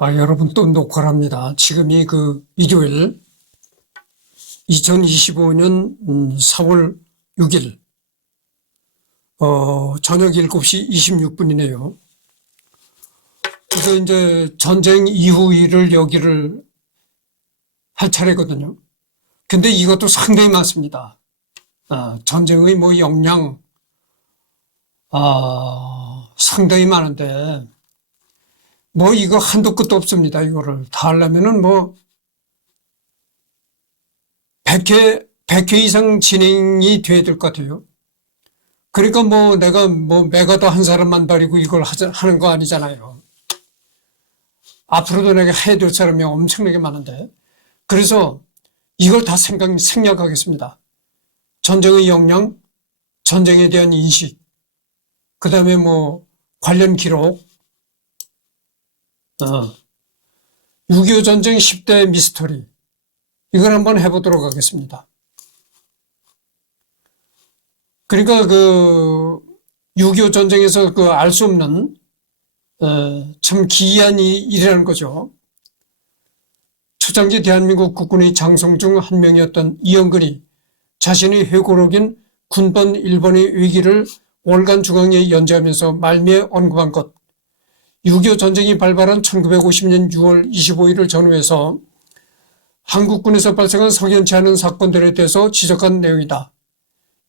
여러분 또 녹화를 합니다. 지금이 일요일 2025년 4월 6일 저녁 7시 26분이네요. 그래서 이제 전쟁 이후 일을 여기를 할 차례거든요. 근데 이것도 상당히 많습니다. 전쟁의 역량 상당히 많은데 이거 한도 끝도 없습니다. 이거를 다 하려면은 100회 이상 진행이 돼야 될 것 같아요. 그러니까 내가 메가더 한 사람만 버리고 이걸 하는 거 아니잖아요. 앞으로도 내가 해야 될 사람이 엄청나게 많은데. 그래서 이걸 다 생략하겠습니다. 전쟁의 역량, 전쟁에 대한 인식, 그 다음에 관련 기록, 6.25 전쟁 10대 미스터리, 이걸 한번 해보도록 하겠습니다. 그러니까 6.25 전쟁에서 알 수 없는 참 기이한 일이라는 거죠. 초창기 대한민국 국군의 장성 중 한 명이었던 이영근이 자신의 회고록인 군번 1번의 위기를 월간 중앙에 연재하면서 말미에 언급한 것, 6.25 전쟁이 발발한 1950년 6월 25일을 전후해서 한국군에서 발생한 석연치 않은 사건들에 대해서 지적한 내용이다.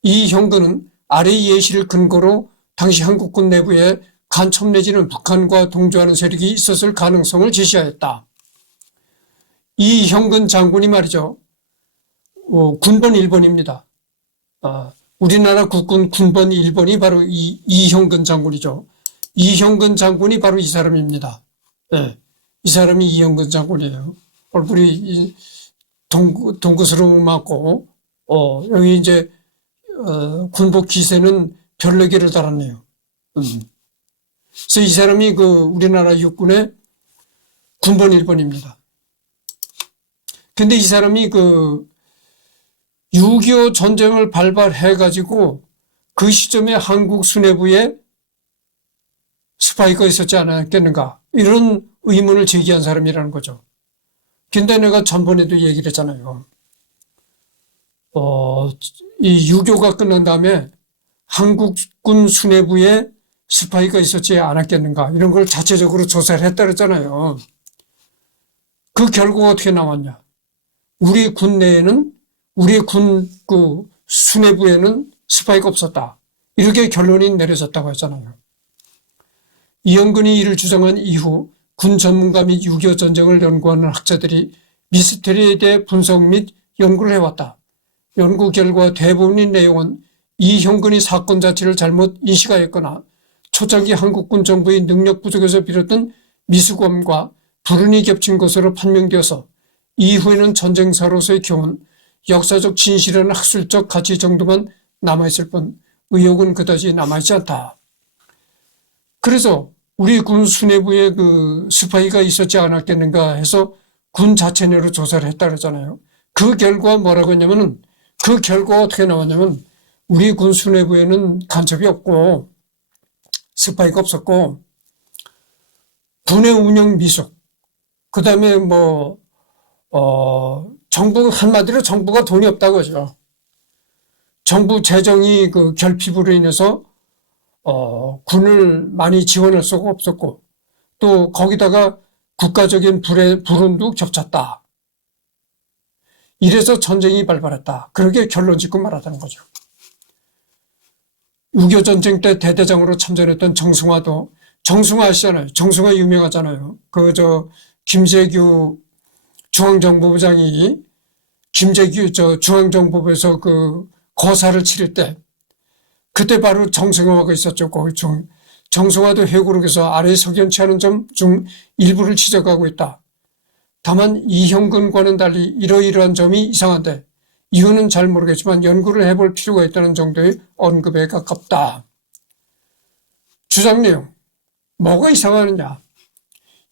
이 형근은 아래 예시를 근거로 당시 한국군 내부에 간첩 내지는 북한과 동조하는 세력이 있었을 가능성을 제시하였다. 이 형근 장군이 말이죠. 군번 1번입니다. 우리나라 국군 군번 1번이 바로 이형근 장군이죠. 이형근 장군이 바로 이 사람입니다. 네, 이 사람이 이형근 장군이에요. 얼굴이 동그스러움 맞고, 여기 이제, 군복 기세는 별내기를 달았네요. 그래서 이 사람이 우리나라 육군의 군번 1번입니다. 근데 이 사람이 6.25 전쟁을 발발해가지고 그 시점에 한국 수뇌부에 스파이가 있었지 않았겠는가, 이런 의문을 제기한 사람이라는 거죠. 근데 내가 전번에도 얘기를 했잖아요. 이 6.25가 끝난 다음에 한국군 수뇌부에 스파이가 있었지 않았겠는가, 이런 걸 자체적으로 조사를 했다 그랬잖아요. 그 결과가 어떻게 나왔냐. 우리 군 내에는, 우리 군 수뇌부에는 스파이가 없었다, 이렇게 결론이 내려졌다고 했잖아요. 이영근이 이를 주장한 이후 군 전문가 및 6.25 전쟁을 연구하는 학자들이 미스터리에 대해 분석 및 연구를 해왔다. 연구 결과 대부분의 내용은 이형근이 사건 자체를 잘못 인식하였거나 초창기 한국군 정부의 능력 부족에서 비롯된 미숙함과 불운이 겹친 것으로 판명되어서 이후에는 전쟁사로서의 교훈, 역사적 진실이라는 학술적 가치 정도만 남아있을 뿐 의혹은 그다지 남아있지 않다. 그래서 우리 군 수뇌부에 스파이가 있었지 않았겠는가 해서 군 자체 내로 조사를 했다 그러잖아요. 그 결과 뭐라고 했냐면은, 그 결과가 어떻게 나왔냐면, 우리 군 수뇌부에는 간첩이 없고 스파이가 없었고 군의 운영 미숙, 그 다음에 정부, 한마디로 정부가 돈이 없다고 하죠. 정부 재정이 결핍으로 인해서 군을 많이 지원할 수가 없었고, 또 거기다가 국가적인 불운도 겹쳤다. 이래서 전쟁이 발발했다. 그렇게 결론 짓고 말하다는 거죠. 6.25 전쟁 때 대대장으로 참전했던 정승화도, 정승화 아시잖아요. 정승화 유명하잖아요. 김재규 중앙정보부장이 중앙정보부에서 거사를 치를 때, 그때 바로 정승화가 있었죠. 거기 정승화도 회고록에서 아래 석연치 않은 점 중 일부를 지적하고 있다. 다만 이형근과는 달리 이러이러한 점이 이상한데 이유는 잘 모르겠지만 연구를 해볼 필요가 있다는 정도의 언급에 가깝다. 주장 내용, 뭐가 이상하느냐.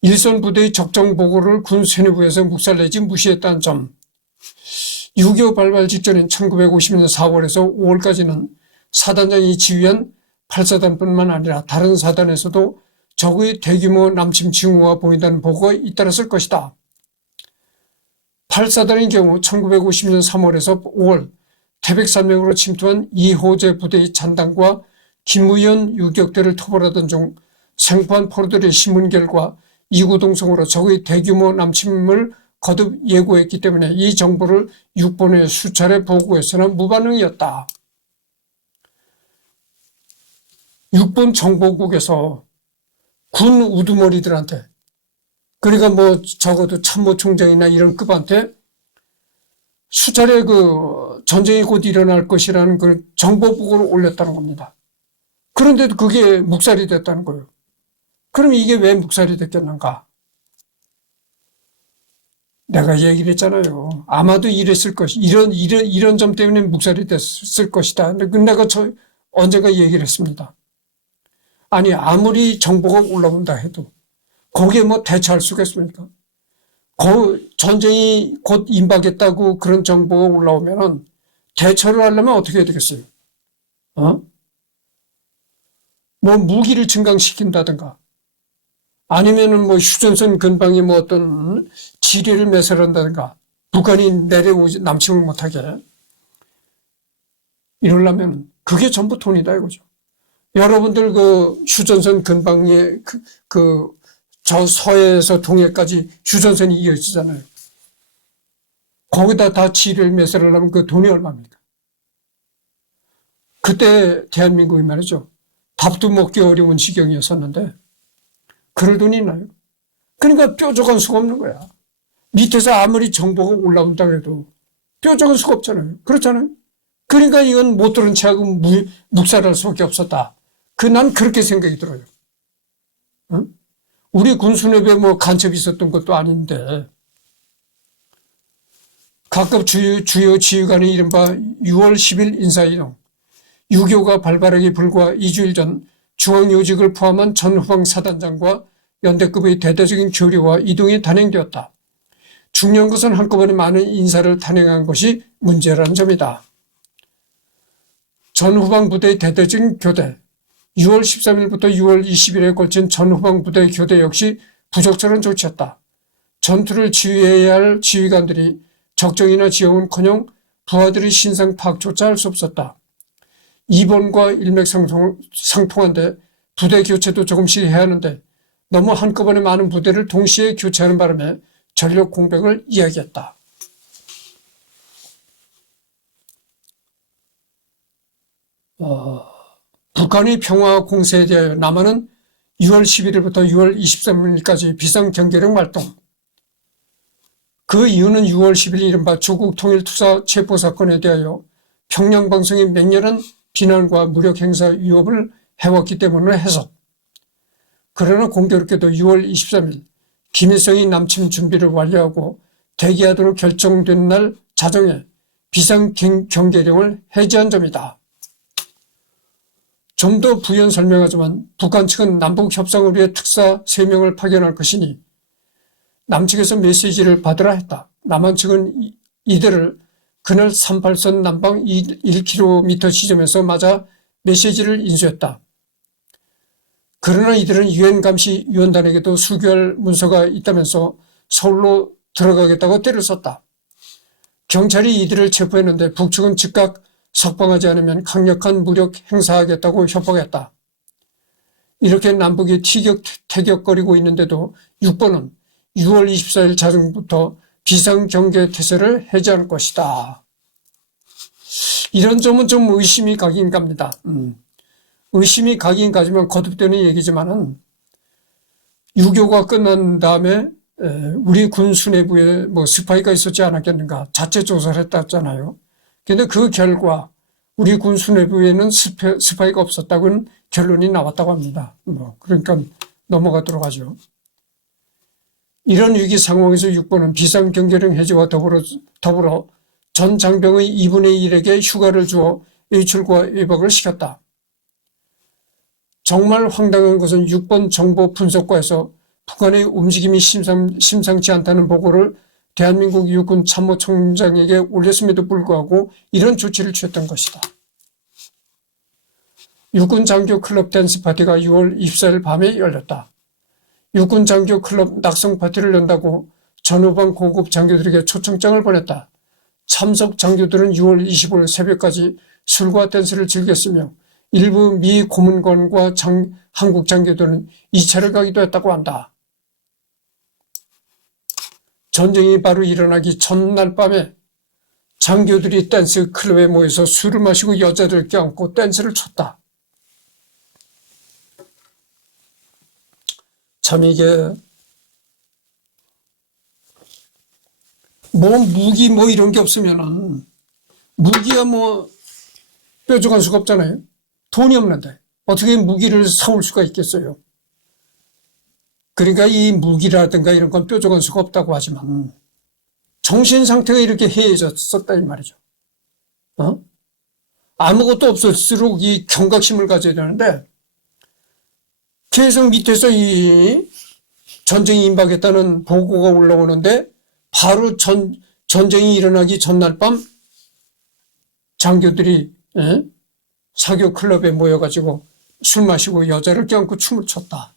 일선 부대의 적정 보고를 군 수뇌부에서 묵살내지 무시했다는 점. 6.25 발발 직전인 1950년 4월에서 5월까지는 사단장이 지휘한 8사단뿐만 아니라 다른 사단에서도 적의 대규모 남침 징후가 보인다는 보고가 잇따랐을 것이다. 8사단의 경우 1950년 3월에서 5월 태백산맥으로 침투한 이호재 부대의 잔당과 김의현 유격대를 토벌하던 중 생포한 포로들의 신문결과 이구동성으로 적의 대규모 남침을 거듭 예고했기 때문에 이 정보를 육본에 수차례 보고해서는 무반응이었다. 육본 정보국에서 군 우두머리들한테, 그러니까 뭐 적어도 참모총장이나 이런 급한테 수차례 그 전쟁이 곧 일어날 것이라는 그 정보보고를 올렸다는 겁니다. 그런데도 그게 묵살이 됐다는 거예요. 그럼 이게 왜 묵살이 됐겠는가? 내가 얘기를 했잖아요. 아마도 이랬을 것이, 이런 점 때문에 묵살이 됐을 것이다. 근데 내가 언젠가 얘기를 했습니다. 아니, 아무리 정보가 올라온다 해도 거기에 뭐 대처할 수가 있습니까? 전쟁이 곧 임박했다고 그런 정보가 올라오면은 대처를 하려면 어떻게 해야 되겠어요? 뭐 무기를 증강시킨다든가 아니면은 뭐 휴전선 근방에 뭐 어떤 지뢰를 매설한다든가 북한이 남침을 못하게 이러려면 그게 전부 돈이다 이거죠. 여러분들 그 휴전선 근방에 저 서해에서 동해까지 휴전선이 이어지잖아요. 거기다 다 지뢰를 매설하려면 그 돈이 얼마입니까? 그때 대한민국이 말이죠. 밥도 먹기 어려운 지경이었었는데 그럴 돈이 있나요? 그러니까 뾰족한 수가 없는 거야. 밑에서 아무리 정보가 올라온다고 해도 뾰족한 수가 없잖아요. 그렇잖아요. 그러니까 이건 못 들은 체하고 묵살할 수밖에 없었다. 난 그렇게 생각이 들어요. 응? 우리 군수뇌부에 뭐 간첩이 있었던 것도 아닌데 각급 주요 지휘관의 이른바 6월 10일 인사이동, 유교가 발발하기 불과 2주일 전 중앙요직을 포함한 전후방 사단장과 연대급의 대대적인 교류와 이동이 단행되었다. 중요한 것은 한꺼번에 많은 인사를 단행한 것이 문제라는 점이다. 전후방 부대의 대대적인 교대, 6월 13일부터 6월 20일에 걸친 전후방 부대 교대 역시 부적절한 조치였다. 전투를 지휘해야 할 지휘관들이 적정이나 지형은커녕 부하들의 신상 파악조차 할 수 없었다. 입원과 일맥상통한데 부대 교체도 조금씩 해야 하는데 너무 한꺼번에 많은 부대를 동시에 교체하는 바람에 전력 공백을 이야기했다. 북한의 평화 공세에 대하여 남한은 6월 11일부터 6월 23일까지 비상경계령 발동. 그 이유는 6월 10일 이른바 조국 통일투사 체포사건에 대하여 평양방송이 맹렬한 비난과 무력 행사 위협을 해왔기 때문에 해서. 그러나 공교롭게도 6월 23일 김일성이 남침 준비를 완료하고 대기하도록 결정된 날 자정에 비상경계령을 해제한 점이다. 좀 더 부연 설명하지만 북한 측은 남북협상을 위해 특사 3명을 파견할 것이니 남측에서 메시지를 받으라 했다. 남한 측은 이들을 그날 38선 남방 1km 지점에서 맞아 메시지를 인수했다. 그러나 이들은 유엔 감시위원단에게도 수교할 문서가 있다면서 서울로 들어가겠다고 때를 썼다. 경찰이 이들을 체포했는데 북측은 즉각 석방하지 않으면 강력한 무력 행사하겠다고 협박했다. 이렇게 남북이 티격태격거리고 있는데도 육본은 6월 24일 자정부터 비상경계태세를 해제할 것이다. 이런 점은 좀 의심이 가긴 갑니다. 의심이 가긴 가지만 거듭되는 얘기지만은 6.25가 끝난 다음에 우리 군 수뇌부에 뭐 스파이가 있었지 않았겠는가 자체 조사를 했다잖아요. 근데 그 결과 우리 군 수뇌부에는 스파이가 없었다고는 결론이 나왔다고 합니다. 그러니까 넘어가도록 하죠. 이런 위기 상황에서 육본은 비상경계령 해제와 더불어 전 장병의 2분의 1에게 휴가를 주어 외출과 외박을 시켰다. 정말 황당한 것은 육본 정보 분석과에서 북한의 움직임이 심상치 않다는 보고를 대한민국 육군 참모총장에게 올렸음에도 불구하고 이런 조치를 취했던 것이다. 육군 장교 클럽 댄스 파티가 6월 24일 밤에 열렸다. 육군 장교 클럽 낙성 파티를 연다고 전후방 고급 장교들에게 초청장을 보냈다. 참석 장교들은 6월 25일 새벽까지 술과 댄스를 즐겼으며 일부 미 고문관과 한국 장교들은 2차를 가기도 했다고 한다. 전쟁이 바로 일어나기 전날 밤에 장교들이 댄스 클럽에 모여서 술을 마시고 여자를 껴안고 댄스를 췄다. 참 이게 무기 이런 게 없으면은 무기야 뾰족한 수가 없잖아요. 돈이 없는데 어떻게 무기를 사올 수가 있겠어요. 그러니까 이 무기라든가 이런 건 뾰족한 수가 없다고 하지만 정신 상태가 이렇게 해이해졌었다 이 말이죠. 아무것도 없을수록 이 경각심을 가져야 되는데 계속 밑에서 이 전쟁이 임박했다는 보고가 올라오는데 바로 전쟁이 일어나기 전날 밤 장교들이 사교 클럽에 모여가지고 술 마시고 여자를 껴안고 춤을 췄다.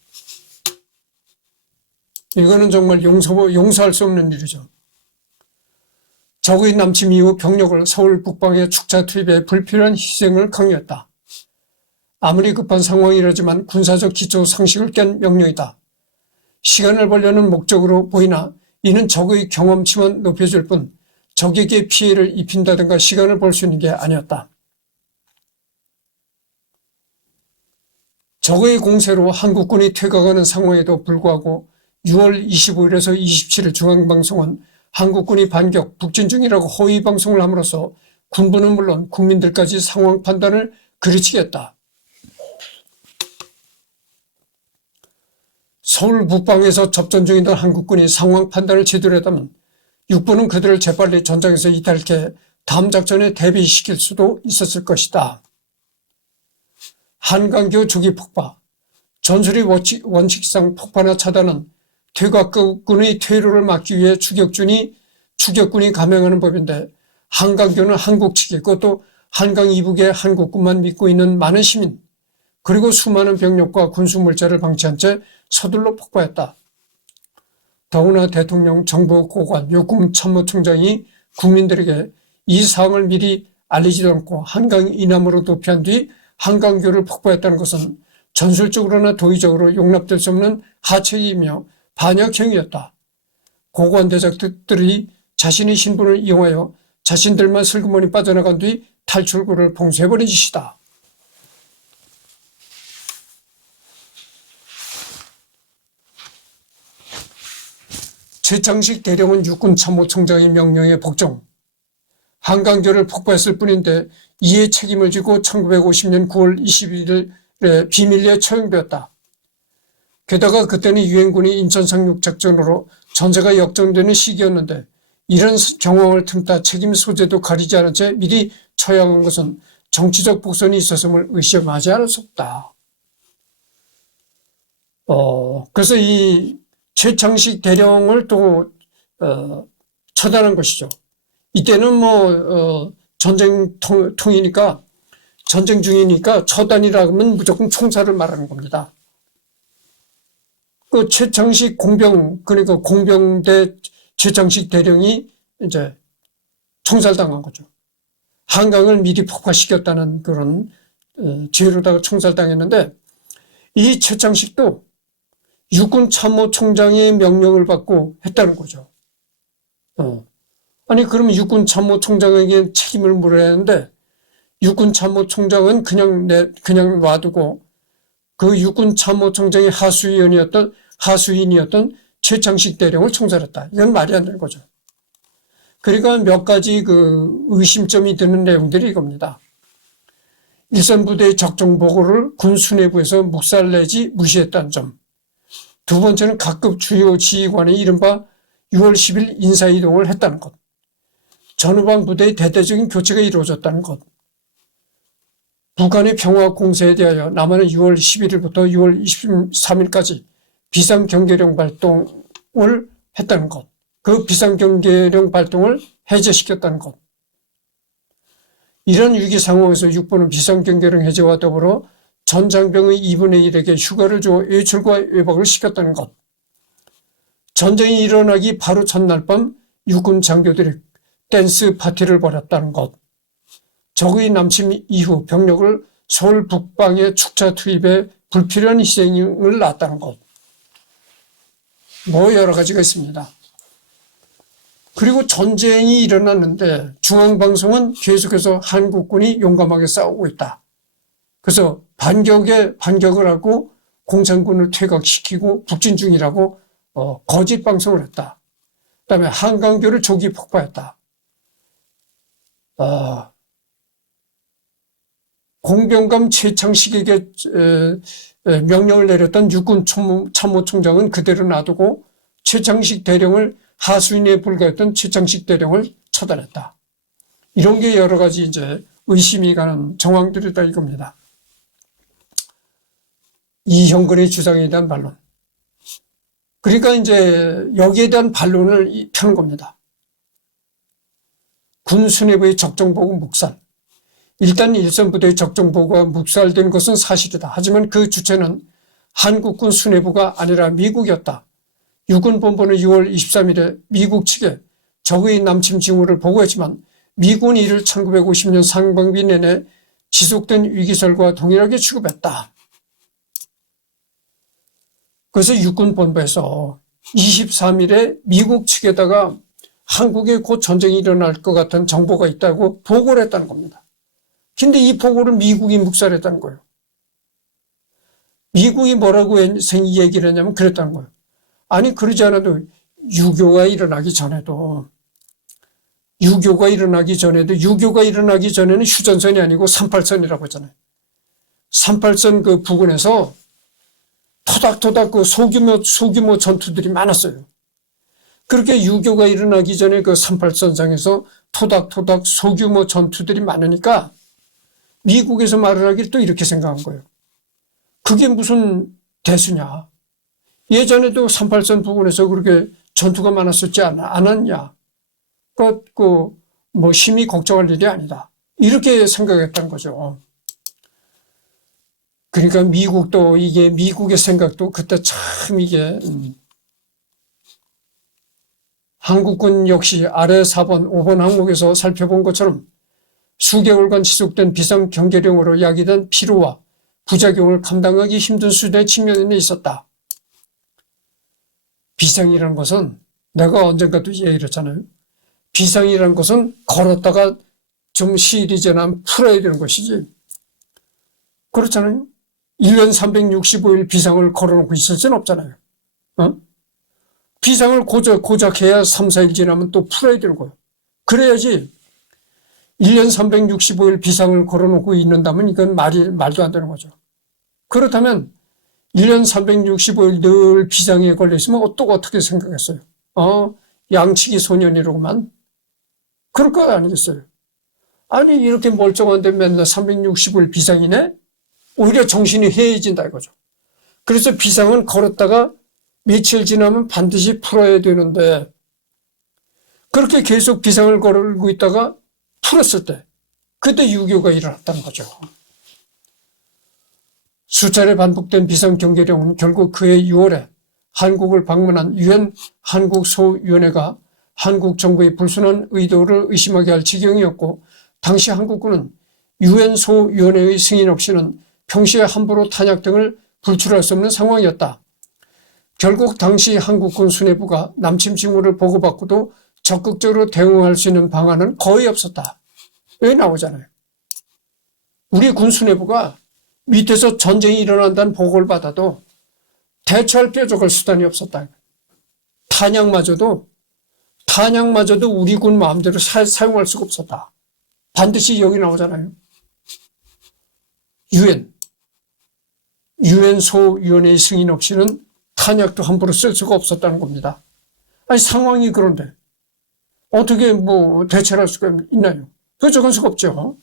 이거는 정말 용서할 수 없는 일이죠. 적의 남침 이후 병력을 서울 북방에 축차 투입해 불필요한 희생을 강요했다. 아무리 급한 상황이라지만 군사적 기초 상식을 깬 명령이다. 시간을 벌려는 목적으로 보이나 이는 적의 경험치만 높여줄 뿐 적에게 피해를 입힌다든가 시간을 벌 수 있는 게 아니었다. 적의 공세로 한국군이 퇴각하는 상황에도 불구하고 6월 25일에서 27일 중앙방송은 한국군이 반격, 북진 중이라고 허위 방송을 함으로써 군부는 물론 국민들까지 상황 판단을 그르치겠다. 서울 북방에서 접전 중인 한국군이 상황 판단을 제대로 했다면 육부는 그들을 재빨리 전장에서 이탈케 다음 작전에 대비시킬 수도 있었을 것이다. 한강교 조기 폭파, 전술이 원칙상 폭파나 차단은 퇴각군의 퇴로를 막기 위해 추격군이 감행하는 법인데 한강교는 한국 측이 그것도 한강 이북의 한국군만 믿고 있는 많은 시민 그리고 수많은 병력과 군수물자를 방치한 채 서둘러 폭파했다. 더구나 대통령, 정부 고관, 육군 참모총장이 국민들에게 이 사항을 미리 알리지도 않고 한강 이남으로 도피한 뒤 한강교를 폭파했다는 것은 전술적으로나 도의적으로 용납될 수 없는 하책이며 반역행위였다. 고관 대적들이 자신의 신분을 이용하여 자신들만 슬그머니 빠져나간 뒤 탈출구를 봉쇄해버린 짓이다. 최창식 대령은 육군 참모총장의 명령에 복종. 한강교를 폭파했을 뿐인데 이에 책임을 지고 1950년 9월 21일에 비밀리에 처형되었다. 게다가 그때는 유엔군이 인천 상륙작전으로 전세가 역전되는 시기였는데 이런 경황을 틈타 책임 소재도 가리지 않은 채 미리 처형한 것은 정치적 복선이 있었음을 의심하지 않을 수 없다. 그래서 이 최창식 대령을 또 처단한 것이죠. 이때는 전쟁통이니까 전쟁 중이니까 처단이라 하면 무조건 총살을 말하는 겁니다. 그 최창식 그러니까 공병대 최창식 대령이 이제 총살당한 거죠. 한강을 미리 폭파시켰다는 그런 죄로다가 총살당했는데 이 최창식도 육군 참모총장의 명령을 받고 했다는 거죠. 아니 그러면 육군 참모총장에게 책임을 물어야 하는데 육군 참모총장은 그냥 놔두고 그 육군 참모총장의 하수인이었던 최창식 대령을 총살했다. 이건 말이 안 되는 거죠. 그러니까 몇 가지 그 의심점이 드는 내용들이 이겁니다. 일선부대의 적정 보고를 군 수뇌부에서 묵살 내지 무시했다는 점. 두 번째는 각급 주요 지휘관이 이른바 6월 10일 인사이동을 했다는 것. 전후방 부대의 대대적인 교체가 이루어졌다는 것. 북한의 평화 공세에 대하여 남한은 6월 11일부터 6월 23일까지 비상경계령 발동을 했다는 것. 그 비상경계령 발동을 해제시켰다는 것. 이런 위기 상황에서 육부는 비상경계령 해제와 더불어 전 장병의 2분의 1에게 휴가를 줘 외출과 외박을 시켰다는 것. 전쟁이 일어나기 바로 전날 밤 육군 장교들이 댄스 파티를 벌였다는 것. 적의 남침 이후 병력을 서울 북방의 축차 투입에 불필요한 희생을 낳았다는 것. 뭐 여러 가지가 있습니다. 그리고 전쟁이 일어났는데 중앙방송은 계속해서 한국군이 용감하게 싸우고 있다. 그래서 반격을 하고 공산군을 퇴각시키고 북진 중이라고 거짓 방송을 했다. 그다음에 한강교를 조기 폭파했다. 공병감 최창식에게 명령을 내렸던 육군 참모총장은 그대로 놔두고 최창식 대령을 하수인에 불과했던 최창식 대령을 처단했다. 이런 게 여러 가지 이제 의심이 가는 정황들이다 이겁니다. 이형근의 주장에 대한 반론. 그러니까 이제 여기에 대한 반론을 펴는 겁니다. 군 수뇌부의 적정보고 묵살. 일단 일선부대의 적정보고가 묵살된 것은 사실이다. 하지만 그 주체는 한국군 수뇌부가 아니라 미국이었다. 육군본부는 6월 23일에 미국 측에 적의 남침 징후를 보고했지만 미군이 이를 1950년 상반기 내내 지속된 위기설과 동일하게 취급했다. 그래서 육군본부에서 23일에 미국 측에다가 한국에 곧 전쟁이 일어날 것 같은 정보가 있다고 보고를 했다는 겁니다. 근데 이 보고를 미국이 묵살했다는 거예요. 미국이 뭐라고 얘기를 했냐면 그랬다는 거예요. 아니 그러지 않아도 유교가 일어나기 전에는 휴전선이 아니고 38선이라고 했잖아요. 38선 그 부근에서 토닥토닥 그 소규모 전투들이 많았어요. 그렇게 유교가 일어나기 전에 그 38선상에서 토닥토닥 소규모 전투들이 많으니까 미국에서 말을 하길 또 이렇게 생각한 거예요. 그게 무슨 대수냐. 예전에도 38선 부근에서 그렇게 전투가 많았었지 않았냐. 뭐 심히 걱정할 일이 아니다. 이렇게 생각했던 거죠. 그러니까 미국도 이게 미국의 생각도 그때 참 이게 한국군 역시 아래 4번, 5번 항목에서 살펴본 것처럼 수개월간 지속된 비상 경계령으로 야기된 피로와 부작용을 감당하기 힘든 수준의 측면이 있었다. 비상이라는 것은 내가 언젠가도 얘기를 했잖아요. 비상이라는 것은 걸었다가 좀 시일이 지나면 풀어야 되는 것이지. 그렇잖아요. 1년 365일 비상을 걸어놓고 있을 수는 없잖아요. 비상을 고작 해야 3, 4일 지나면 또 풀어야 되는 거예요. 그래야지 1년 365일 비상을 걸어놓고 있는다면 이건 말도 안 되는 거죠. 그렇다면 1년 365일 늘 비상에 걸려있으면 또 어떻게 생각했어요? 양치기 소년이로구만. 그럴 거 아니겠어요? 아니 이렇게 멀쩡한데 맨날 365일 비상이네? 오히려 정신이 해이해진다 이거죠. 그래서 비상은 걸었다가 며칠 지나면 반드시 풀어야 되는데 그렇게 계속 비상을 걸고 있다가 풀었을 때 그때 유교가 일어났다는 거죠. 수차례 반복된 비상경계령은 결국 그해 6월에 한국을 방문한 유엔 한국소위원회가 한국 정부의 불순한 의도를 의심하게 할 지경이었고 당시 한국군은 유엔 소위원회의 승인 없이는 평시에 함부로 탄약 등을 불출할 수 없는 상황이었다. 결국 당시 한국군 수뇌부가 남침 징후를 보고받고도 적극적으로 대응할 수 있는 방안은 거의 없었다. 여기 나오잖아요. 우리 군 수뇌부가 밑에서 전쟁이 일어난다는 보고를 받아도 대처할 뾰족할 수단이 없었다. 탄약마저도 우리 군 마음대로 사용할 수가 없었다. 반드시 여기 나오잖아요. 유엔 소위원회의 승인 없이는 탄약도 함부로 쓸 수가 없었다는 겁니다. 아니 상황이 그런데 어떻게 뭐 대처를 할 수가 있나요? 뾰족할 수가 없죠.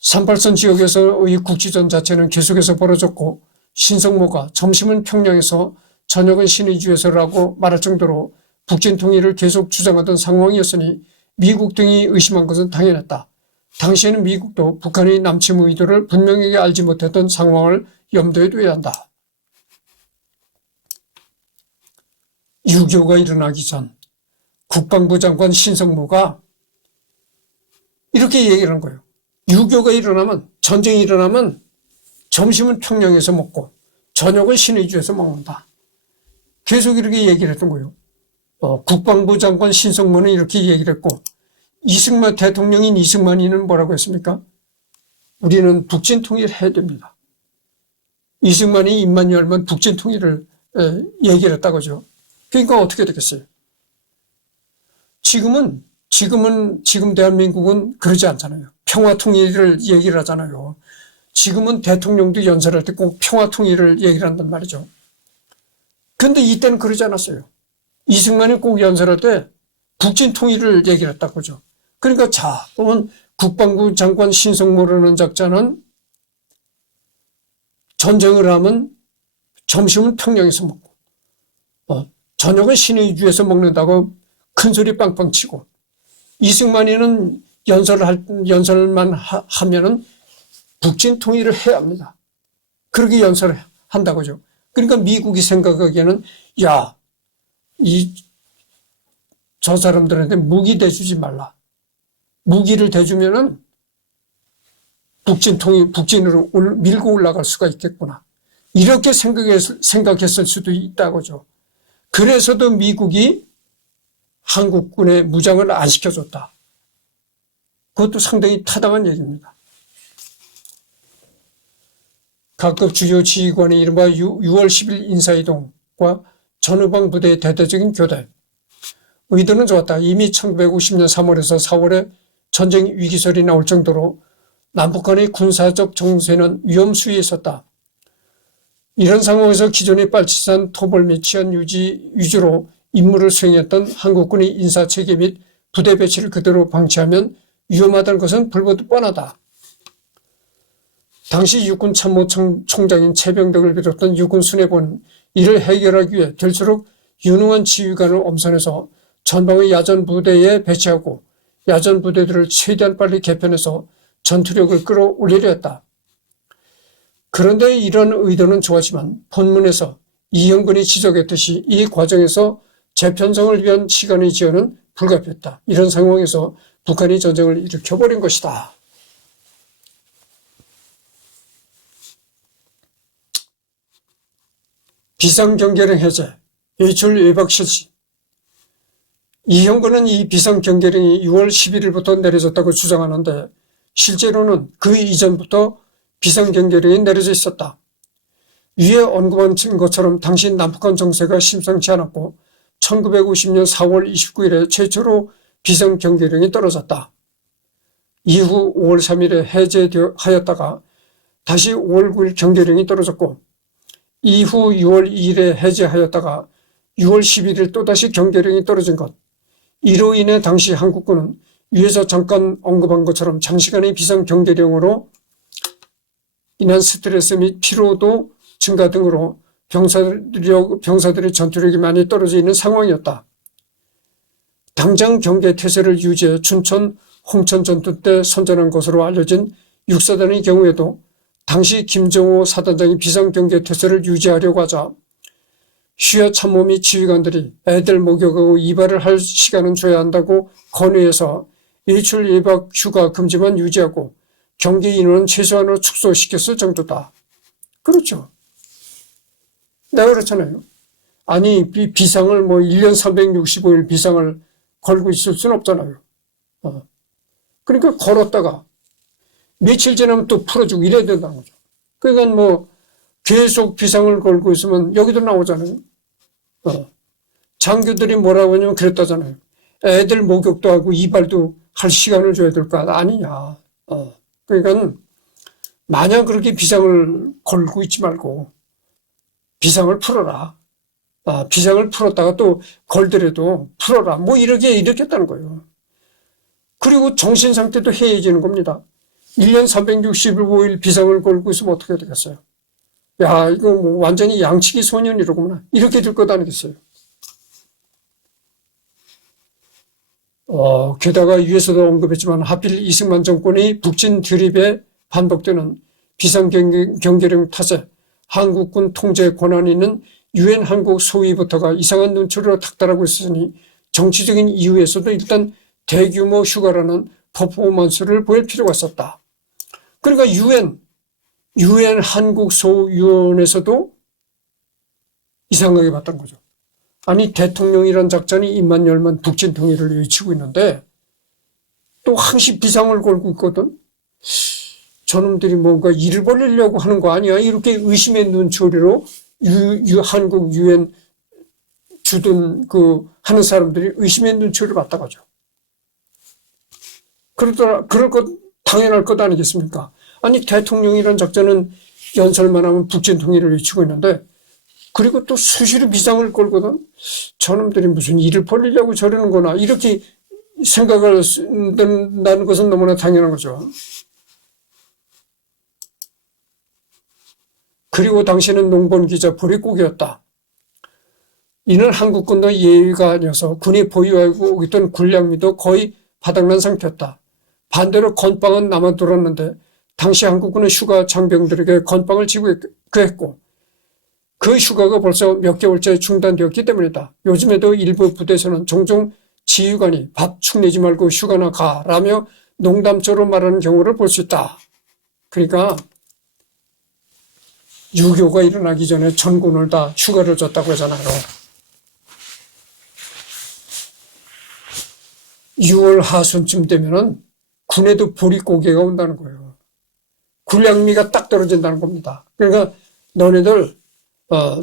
38선 지역에서의 국지전 자체는 계속해서 벌어졌고 신성모가 점심은 평양에서 저녁은 신의주에서라고 말할 정도로 북진 통일을 계속 주장하던 상황이었으니 미국 등이 의심한 것은 당연했다. 당시에는 미국도 북한의 남침 의도를 분명하게 알지 못했던 상황을 염두에 둬야 한다. 6.25가 일어나기 전 국방부 장관 신성모가 이렇게 얘기를 한 거예요. 6.25가 일어나면, 전쟁이 일어나면 점심은 평양에서 먹고 저녁은 신의주에서 먹는다. 계속 이렇게 얘기를 했던 거예요. 국방부 장관 신성모는 이렇게 얘기를 했고, 이승만 대통령인 이승만이는 뭐라고 했습니까? 우리는 북진 통일을 해야 됩니다. 이승만이 입만 열면 북진 통일을 얘기를 했다고죠. 그러니까 어떻게 되겠어요? 지금 대한민국은 그러지 않잖아요. 평화 통일을 얘기를 하잖아요. 지금은 대통령도 연설할 때 꼭 평화 통일을 얘기를 한단 말이죠. 그런데 이때는 그러지 않았어요. 이승만이 꼭 연설할 때 북진 통일을 얘기를 했다고죠. 그러니까 자, 보면 국방부 장관 신성모라는 작자는 전쟁을 하면 점심은 평양에서 먹고 저녁은 신의주에서 먹는다고 큰 소리 빵빵 치고, 이승만이는 연설만 하면은 북진 통일을 해야 합니다. 그렇게 연설을 한다고죠. 그러니까 미국이 생각하기에는 저 사람들한테 무기 대주지 말라. 무기를 대주면은 북진으로 밀고 올라갈 수가 있겠구나. 이렇게 생각했을 수도 있다고죠. 그래서도 미국이 한국군의 무장을 안 시켜줬다. 그것도 상당히 타당한 얘기입니다. 각급 주요 지휘관의 이른바 6월 10일 인사이동과 전후방 부대의 대대적인 교대. 의도는 좋았다. 이미 1950년 3월에서 4월에 전쟁 위기설이 나올 정도로 남북한의 군사적 정세는 위험수위에 있었다. 이런 상황에서 기존의 빨치산 토벌 및 치안 유지 위주로 임무를 수행했던 한국군의 인사체계 및 부대 배치를 그대로 방치하면 위험하다는 것은 불보듯 뻔하다. 당시 육군 참모총장인 최병덕을 비롯한 육군 수뇌부는 이를 해결하기 위해 될수록 유능한 지휘관을 엄선해서 전방의 야전 부대에 배치하고 야전 부대들을 최대한 빨리 개편해서 전투력을 끌어올리려 했다. 그런데 이런 의도는 좋았지만 본문에서 이형근이 지적했듯이 이 과정에서 재편성을 위한 시간의 지연은 불가피했다. 이런 상황에서 북한이 전쟁을 일으켜버린 것이다. 비상경계령 해제, 외출 외박 실시. 이형근은 이 비상경계령이 6월 11일부터 내려졌다고 주장하는데 실제로는 그 이전부터 비상경계령이 내려져 있었다. 위에 언급한 것처럼 당시 남북한 정세가 심상치 않았고 1950년 4월 29일에 최초로 비상경계령이 떨어졌다. 이후 5월 3일에 해제하였다가 다시 5월 9일 경계령이 떨어졌고 이후 6월 2일에 해제하였다가 6월 11일 또다시 경계령이 떨어진 것. 이로 인해 당시 한국군은 위에서 잠깐 언급한 것처럼 장시간의 비상경계령으로 인한 스트레스 및 피로도 증가 등으로 병사들의 전투력이 많이 떨어져 있는 상황이었다. 당장 경계 태세를 유지해 춘천, 홍천 전투 때 선전한 것으로 알려진 육사단의 경우에도 당시 김정호 사단장이 비상경계 태세를 유지하려고 하자 슈야 참모 및 지휘관들이 애들 목욕하고 이발을 할 시간은 줘야 한다고 건의해서 일출 예박 휴가 금지만 유지하고 경계 인원은 최소한으로 축소시켰을 정도다. 그렇죠. 내가 그렇잖아요. 아니 비상을 1년 365일 비상을 걸고 있을 수는 없잖아요. 그러니까 걸었다가 며칠 지나면 또 풀어주고 이래야 된다는 거죠. 그러니까 계속 비상을 걸고 있으면 여기도 나오잖아요. 장교들이 뭐라고 하냐면 그랬다잖아요. 애들 목욕도 하고 이발도 할 시간을 줘야 될 거 아니냐. 그러니까 마냥 그렇게 비상을 걸고 있지 말고 비상을 풀어라. 비상을 풀었다가 또 걸더라도 풀어라. 이렇게 했다는 거예요. 그리고 정신 상태도 해이해지는 겁니다. 1년 365일 비상을 걸고 있으면 어떻게 되겠어요? 야, 이거 완전히 양치기 소년이로구나. 이렇게 될 것 아니겠어요? 게다가 위에서도 언급했지만 하필 이승만 정권이 북진 드립에 반복되는 비상경제령 탓에 한국군 통제 권한이 있는 유엔 한국 소위부터가 이상한 눈초리로 닥달하고 있으니 정치적인 이유에서도 일단 대규모 휴가라는 퍼포먼스를 보일 필요가 있었다. 그러니까 유엔 한국 소위원회에서도 이상하게 봤던 거죠. 아니 대통령이란 작전이 입만 열면 북진 통일을 외치고 있는데 또 항시 비상을 걸고 있거든. 저놈들이 뭔가 일을 벌리려고 하는 거 아니야? 이렇게 의심의 눈초리로 한국 유엔 주둔 하는 사람들이 의심의 눈초리를 봤다가죠. 그럴 것 당연할 것 아니겠습니까? 아니 대통령이란 작전은 연설만 하면 북진 통일을 외치고 있는데 그리고 또 수시로 비상을 걸거든. 저놈들이 무슨 일을 벌리려고 저러는 거나 이렇게 생각을 한다는 것은 너무나 당연한 거죠. 그리고 당시는 농번기자 보릿고개였다. 이는 한국군도 예의가 아니어서 군이 보유하고 있던 군량미도 거의 바닥난 상태였다. 반대로 건빵은 남아돌았는데 당시 한국군은 휴가 장병들에게 건빵을 지급했고 그 휴가가 벌써 몇 개월째 중단되었기 때문이다. 요즘에도 일부 부대에서는 종종 지휘관이 밥 축내지 말고 휴가나 가라며 농담처럼 말하는 경우를 볼 수 있다. 그러니까 6.25가 일어나기 전에 전군을 다 휴가를 줬다고 하잖아요. 6월 하순쯤 되면은 군에도 보릿고개가 온다는 거예요. 군량미가 딱 떨어진다는 겁니다. 그러니까 너네들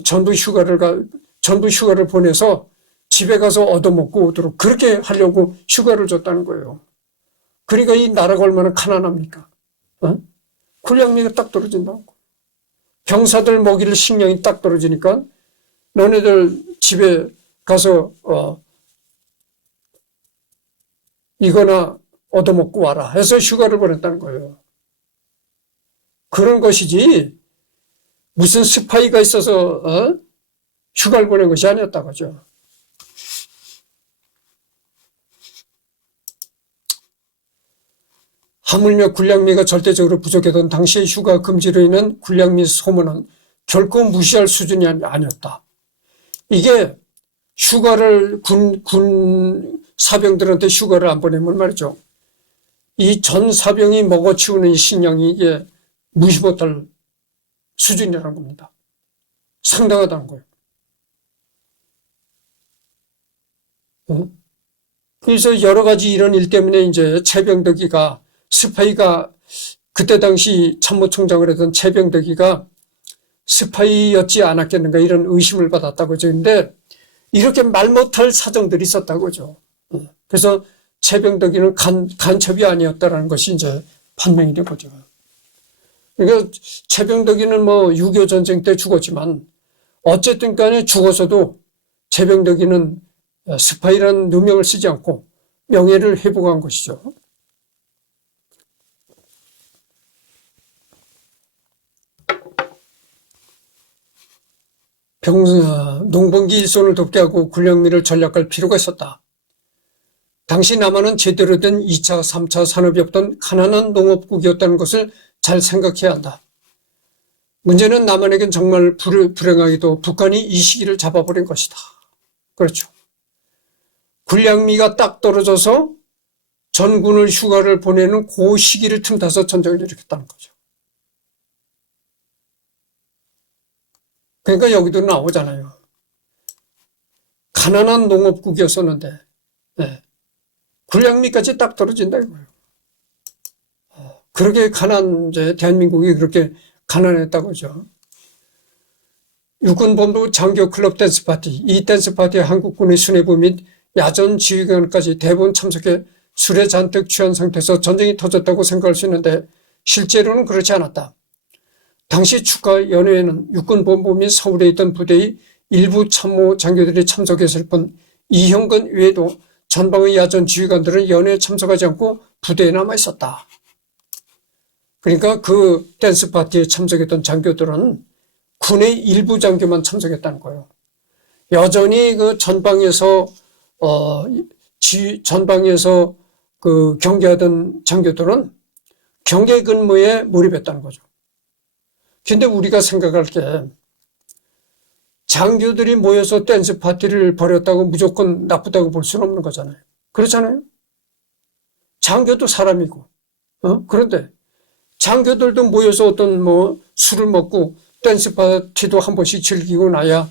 전부 휴가를 보내서 집에 가서 얻어먹고 오도록 그렇게 하려고 휴가를 줬다는 거예요. 그러니까 이 나라가 얼마나 가난합니까? 군량미가 딱 떨어진다고. 병사들 먹일 식량이 딱 떨어지니까 너네들 집에 가서 이거나 얻어먹고 와라 해서 휴가를 보냈다는 거예요. 그런 것이지 무슨 스파이가 있어서 휴가를 보낸 것이 아니었다고 하죠. 하물며 군량미가 절대적으로 부족했던 당시의 휴가 금지로 인한 군량미 소모는 결코 무시할 수준이 아니었다. 이게 휴가를 군 사병들한테 휴가를 안 보내면 말이죠. 이 전 사병이 먹어치우는 식량이 이게 무시 못할 수준이라는 겁니다. 상당하다는 거예요. 그래서 여러 가지 이런 일 때문에 이제 최병덕이가 스파이가 그때 당시 참모총장을 했던 최병덕이가 스파이였지 않았겠는가 이런 의심을 받았다고 하죠. 근데 이렇게 말 못할 사정들이 있었다고 하죠. 그래서 최병덕이는 간첩이 아니었다라는 것이 이제 판명이 된 거죠. 그러니까 최병덕이는 6.25 전쟁 때 죽었지만 어쨌든 간에 죽어서도 최병덕이는 스파이라는 누명을 쓰지 않고 명예를 회복한 것이죠. 농번기 일손을 돕게 하고 군량미를 전략할 필요가 있었다. 당시 남한은 제대로 된 2차, 3차 산업이 없던 가난한 농업국이었다는 것을 잘 생각해야 한다. 문제는 남한에겐 정말 불행하게도 북한이 이 시기를 잡아버린 것이다. 그렇죠. 군량미가 딱 떨어져서 전군을 휴가를 보내는 그 시기를 틈타서 전쟁을 일으켰다는 거죠. 그러니까 여기도 나오잖아요. 가난한 농업국이었었는데 군량미까지 딱 떨어진다 이거예요. 그렇게 대한민국이 그렇게 가난했다고 하죠. 육군본부 장교클럽 댄스파티, 이 댄스파티에 한국군의 수뇌부 및 야전 지휘관까지 대부분 참석해 술에 잔뜩 취한 상태에서 전쟁이 터졌다고 생각할 수 있는데 실제로는 그렇지 않았다. 당시 축하 연회에는 육군본부 및 서울에 있던 부대의 일부 참모 장교들이 참석했을 뿐 이형근 외에도 전방의 야전 지휘관들은 연회에 참석하지 않고 부대에 남아 있었다. 그러니까 그 댄스 파티에 참석했던 장교들은 군의 일부 장교만 참석했다는 거예요. 여전히 그 전방에서 전방에서 그 경계하던 장교들은 경계 근무에 몰입했다는 거죠. 근데 우리가 생각할 게 장교들이 모여서 댄스 파티를 벌였다고 무조건 나쁘다고 볼 수는 없는 거잖아요. 그렇잖아요. 장교도 사람이고, 그런데 장교들도 모여서 어떤 술을 먹고 댄스 파티도 한 번씩 즐기고 나야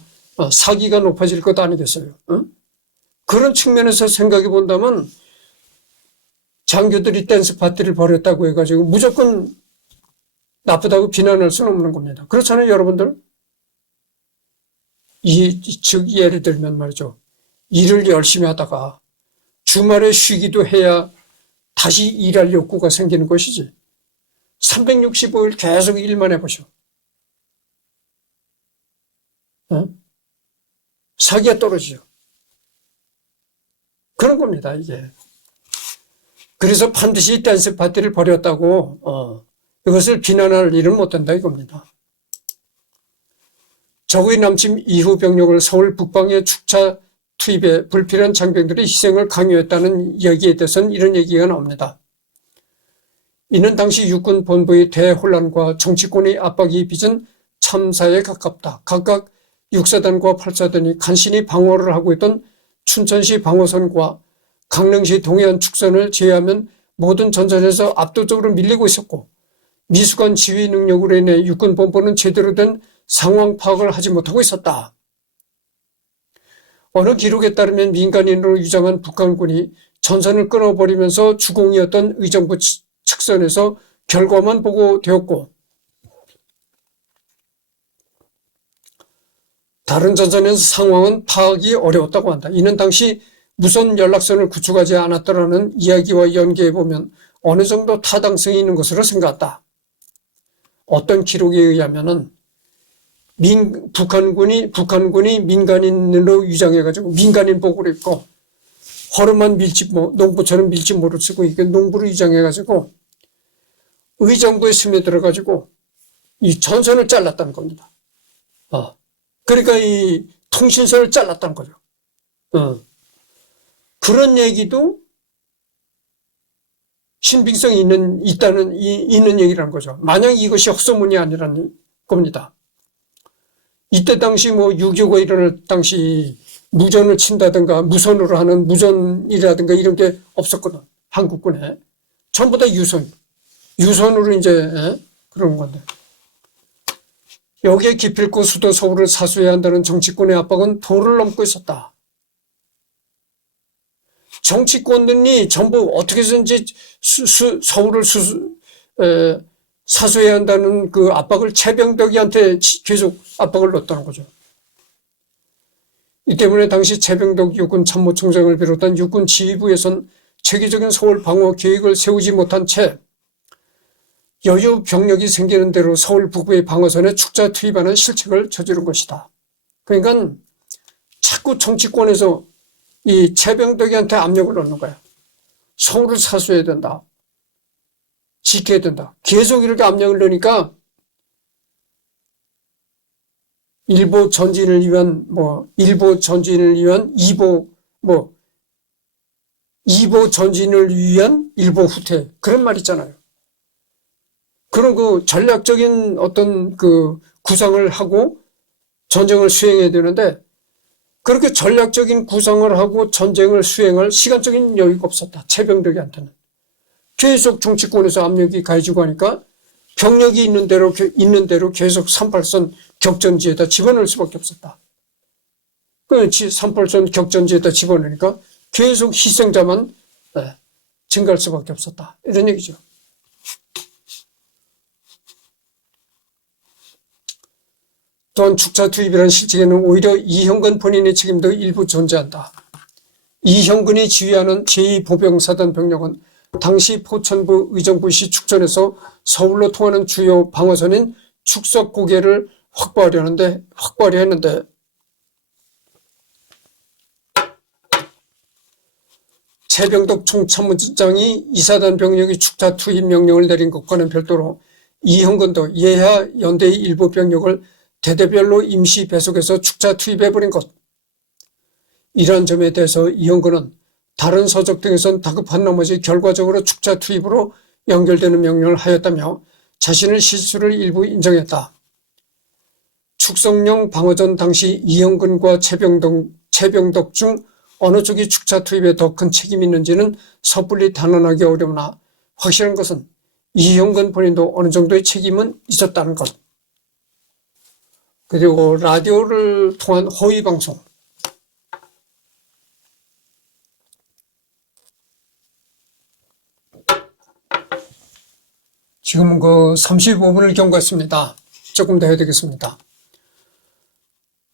사기가 높아질 것 아니겠어요. 그런 측면에서 생각해 본다면 장교들이 댄스 파티를 벌였다고 해가지고 무조건 나쁘다고 비난할 수는 없는 겁니다. 그렇잖아요, 여러분들? 즉, 예를 들면 말이죠. 일을 열심히 하다가 주말에 쉬기도 해야 다시 일할 욕구가 생기는 것이지. 365일 계속 일만 해보셔. 사기가 떨어지죠. 그런 겁니다, 이게. 그래서 반드시 댄스 파티를 벌였다고, 이것을 비난할 일은 못 된다, 이겁니다. 적의 남침 이후 병력을 서울 북방의 축차 투입에 불필요한 장병들의 희생을 강요했다는 얘기에 대해서는 이런 얘기가 나옵니다. 이는 당시 육군 본부의 대혼란과 정치권의 압박이 빚은 참사에 가깝다. 각각 6사단과 8사단이 간신히 방어를 하고 있던 춘천시 방어선과 강릉시 동해안 축선을 제외하면 모든 전선에서 압도적으로 밀리고 있었고 미숙한 지휘 능력으로 인해 육군 본부는 제대로 된 상황 파악을 하지 못하고 있었다. 어느 기록에 따르면 민간인으로 유장한 북한군이 전선을 끊어버리면서 주공이었던 의정부 측선에서 결과만 보고되었고 다른 전선에서 상황은 파악이 어려웠다고 한다. 이는 당시 무선 연락선을 구축하지 않았더라는 이야기와 연계해보면 어느 정도 타당성이 있는 것으로 생각한다. 어떤 기록에 의하면은 북한군이 민간인으로 유장해가지고 민간인 복을 입고 허름한 농부처럼 밀짚모를 쓰고 이게 농부로 유장해가지고 의정부에 스며들어가지고 이 전선을 잘랐다는 겁니다. 그러니까 이 통신선을 잘랐다는 거죠. 그런 얘기도 신빙성이 있는 얘기라는 거죠. 만약 이것이 헛소문이 아니라는 겁니다. 이때 당시 6.25가 일어날 당시 무전을 친다든가 무선으로 하는 무전이라든가 이런 게 없었거든. 한국군에. 전부 다 유선으로 이제 그러는 건데. 여기에 기필코 수도 서울을 사수해야 한다는 정치권의 압박은 도를 넘고 있었다. 정치권들이 전부 어떻게든지 서울을 사수해야 한다는 그 압박을 최병덕이한테 계속 압박을 넣었다는 거죠. 이 때문에 당시 최병덕 육군 참모총장을 비롯한 육군 지휘부에선 체계적인 서울 방어 계획을 세우지 못한 채 여유 병력이 생기는 대로 서울 북부의 방어선에 축자 투입하는 실책을 저지른 것이다. 그러니까 자꾸 정치권에서 이 최병덕이한테 압력을 넣는 거야. 서울을 사수해야 된다. 지켜야 된다. 계속 이렇게 압력을 넣으니까 일보 전진을 위한 이보 전진을 위한 일보 후퇴 그런 말 있잖아요. 그런 그 전략적인 어떤 그 구상을 하고 전쟁을 수행해야 되는데 그렇게 전략적인 구상을 하고 전쟁을 수행할 시간적인 여유가 없었다. 최병덕이한테는. 계속 정치권에서 압력이 가해지고 하니까 병력이 있는 대로 계속 38선 격전지에다 집어넣을 수밖에 없었다. 그 38선 격전지에다 집어넣으니까 계속 희생자만 증가할 수밖에 없었다. 이런 얘기죠. 또한 축차 투입이라는 실책에는 오히려 이형근 본인의 책임도 일부 존재한다. 이형근이 지휘하는 제2보병사단 병력은 당시 포천부 의정부시 축전에서 서울로 통하는 주요 방어선인 축석고개를 확보하려 했는데 최병덕 총참모장이 이사단 병력이 축차 투입 명령을 내린 것과는 별도로 이형근도 예하 연대의 일부 병력을 대대별로 임시 배속해서 축차 투입해버린 것. 이러한 점에 대해서 이형근은 다른 서적 등에선 다급한 나머지 결과적으로 축자 투입으로 연결되는 명령을 하였다며 자신의 실수를 일부 인정했다. 축성령 방어전 당시 이형근과 최병덕 중 어느 쪽이 축차 투입에 더 큰 책임이 있는지는 섣불리 단언하기 어려우나 확실한 것은 이형근 본인도 어느 정도의 책임은 있었다는 것. 그리고 라디오를 통한 허위방송. 지금 35분을 경과했습니다. 조금 더 해야 되겠습니다.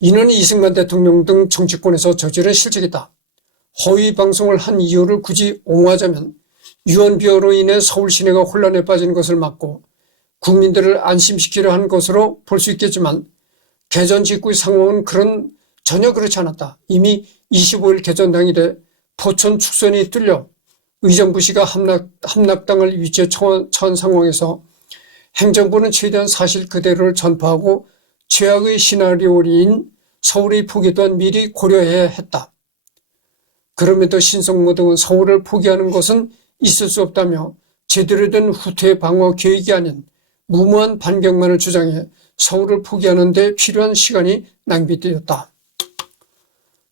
이는 이승만 대통령 등 정치권에서 저지른 실책이다. 허위 방송을 한 이유를 굳이 옹호하자면 유언비어로 인해 서울 시내가 혼란에 빠지는 것을 막고 국민들을 안심시키려 한 것으로 볼 수 있겠지만 개전 직후의 상황은 전혀 그렇지 않았다. 이미 25일 개전 당일에 포천 축선이 뚫려 의정부시가 함락당할 위치에 처한 상황에서 행정부는 최대한 사실 그대로를 전파하고 최악의 시나리오인 서울의 포기 또한 미리 고려해야 했다. 그럼에도 신성모 등은 서울을 포기하는 것은 있을 수 없다며 제대로 된 후퇴 방어 계획이 아닌 무모한 반격만을 주장해 서울을 포기하는 데 필요한 시간이 낭비되었다.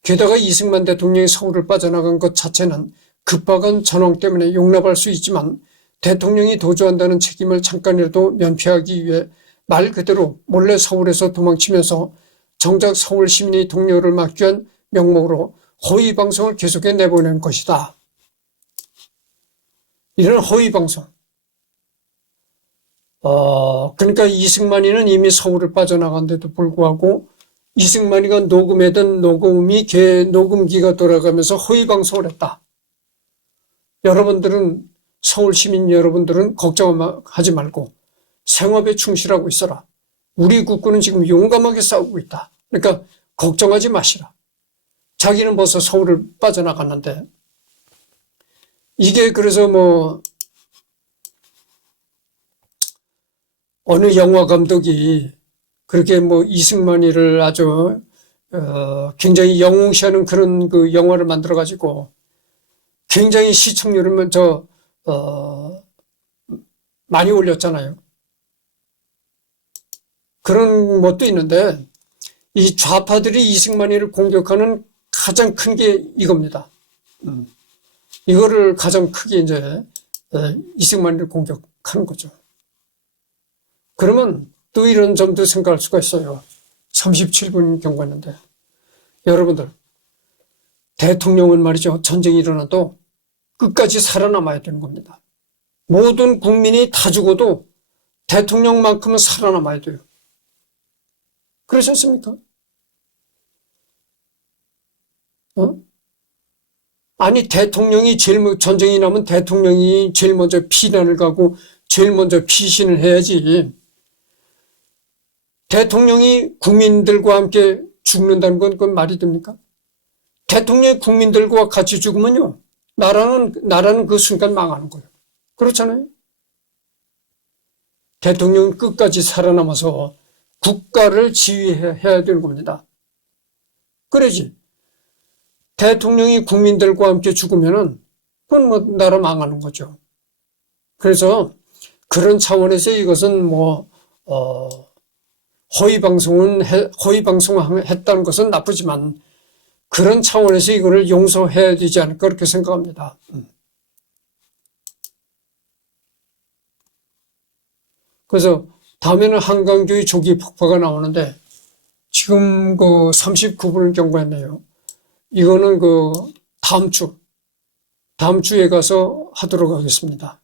게다가 이승만 대통령이 서울을 빠져나간 것 자체는 급박한 전황 때문에 용납할 수 있지만 대통령이 도주한다는 책임을 잠깐이라도 면피하기 위해 말 그대로 몰래 서울에서 도망치면서 정작 서울 시민의 동료를 막기 위한 명목으로 허위 방송을 계속해 내보낸 것이다. 이런 허위 방송. 그러니까 이승만이는 이미 서울을 빠져나간데도 불구하고 이승만이가 녹음하던 녹음기가 돌아가면서 허위 방송을 했다. 여러분들은 서울 시민 여러분들은 걱정하지 말고 생업에 충실하고 있어라. 우리 국군은 지금 용감하게 싸우고 있다. 그러니까 걱정하지 마시라. 자기는 벌써 서울을 빠져나갔는데 이게 그래서 어느 영화 감독이 그렇게 이승만이를 아주 굉장히 영웅시하는 그런 그 영화를 만들어 가지고 굉장히 시청률을 많이 올렸잖아요. 그런 것도 있는데 이 좌파들이 이승만이를 공격하는 가장 큰 게 이겁니다. 이거를 가장 크게 이제 이승만이를 공격하는 거죠. 그러면 또 이런 점도 생각할 수가 있어요. 37분 경과했는데 여러분들 대통령은 말이죠. 전쟁이 일어나도 끝까지 살아남아야 되는 겁니다. 모든 국민이 다 죽어도 대통령만큼은 살아남아야 돼요. 그렇지 않습니까? 아니 대통령이 전쟁이 나면 대통령이 제일 먼저 피난을 가고 제일 먼저 피신을 해야지. 대통령이 국민들과 함께 죽는다는 건 그건 말이 됩니까? 대통령이 국민들과 같이 죽으면요. 나라는 그 순간 망하는 거예요. 그렇잖아요. 대통령은 끝까지 살아남아서 국가를 지휘해야 되는 겁니다. 그러지. 대통령이 국민들과 함께 죽으면은 그건 나라 망하는 거죠. 그래서 그런 차원에서 이것은 허위 방송을 했다는 것은 나쁘지만 그런 차원에서 이거를 용서해야 되지 않을까 그렇게 생각합니다. 그래서 다음에는 한강교의 조기 폭파가 나오는데 지금 39분을 경과했네요. 이거는 다음 주에 가서 하도록 하겠습니다.